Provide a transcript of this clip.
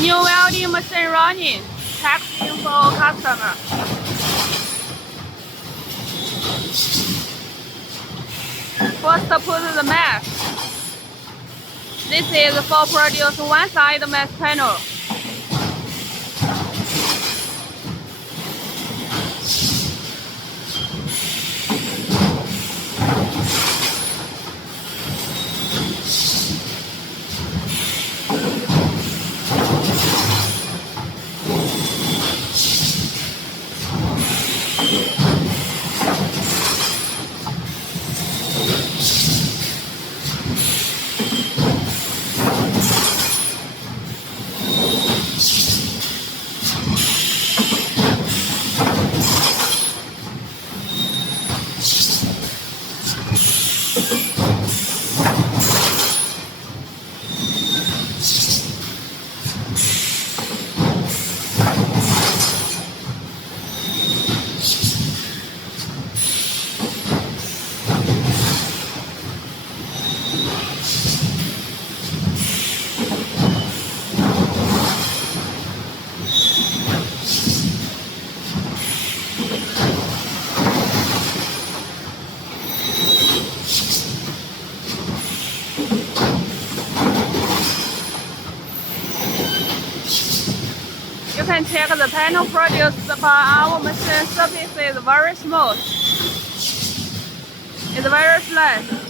New welding machine running. Testing for customer. First put the mask. This is for produce one side mask panel. You can check the panel produced by our machine. Surface is very smooth. It's very flat.